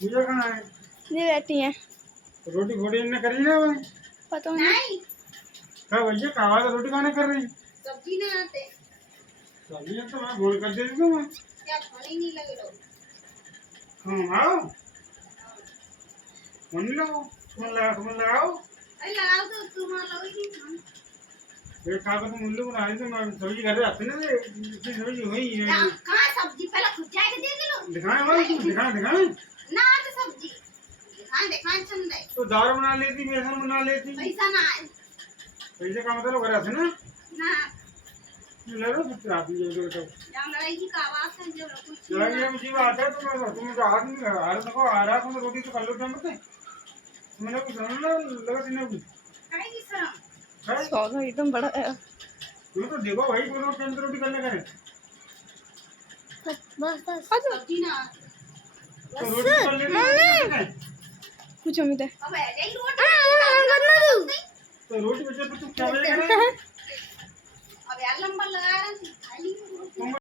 पूजा कहाँ है? ये बैठी है। रोटी फोड़ी ने करी ना भाई? पता नहीं। क्या भैया कहा था रोटी खाने कर रही? सब्जी ना आते। सब्जी तो मैं बोल कर दे दी मैं। क्या खाने नहीं लगे लोग। हाँ आओ। मन लगाओ। मन लगाओ। अरे लगाओ तो तुम्हारा लगेगी। ये खा कर तुम उल्लू बना रही तो मैं सब्जी घर आते ना ये इतनी सब्जी हुई है। कहाँ सब्जी पहले खुद जाके दे दे लो। दिखाएं भाई दिखाएं। ना तो सब्जी। दिखाएं चंद है। तो दाल बना लेती बेसन बना लेती। पैसा ना है। पैसे का मतलब घर आते ना? ना। ले लो कुछ रात में जो तो। जहाँ लड़ाई की आवाज़ है जो कुछ। ये मुझे बात है तुम्हें तो हाथ नहीं आ रहा देखो आ रहा तुम रोटी तो कर लो टाइम पे। मैंने कुछ समझ लगा सीने को। खाएगी शर्म। सौदा एकदम बड़ा है। तू तो देखो भाई बोलो टाइम पे रोटी करने का है। बस सब्जी ना। तो रोटी कर लेते कुछ उम्मीद है। अब आ जाएगी रोटी। तो रोटी बचे तो तू क्या बजेगा?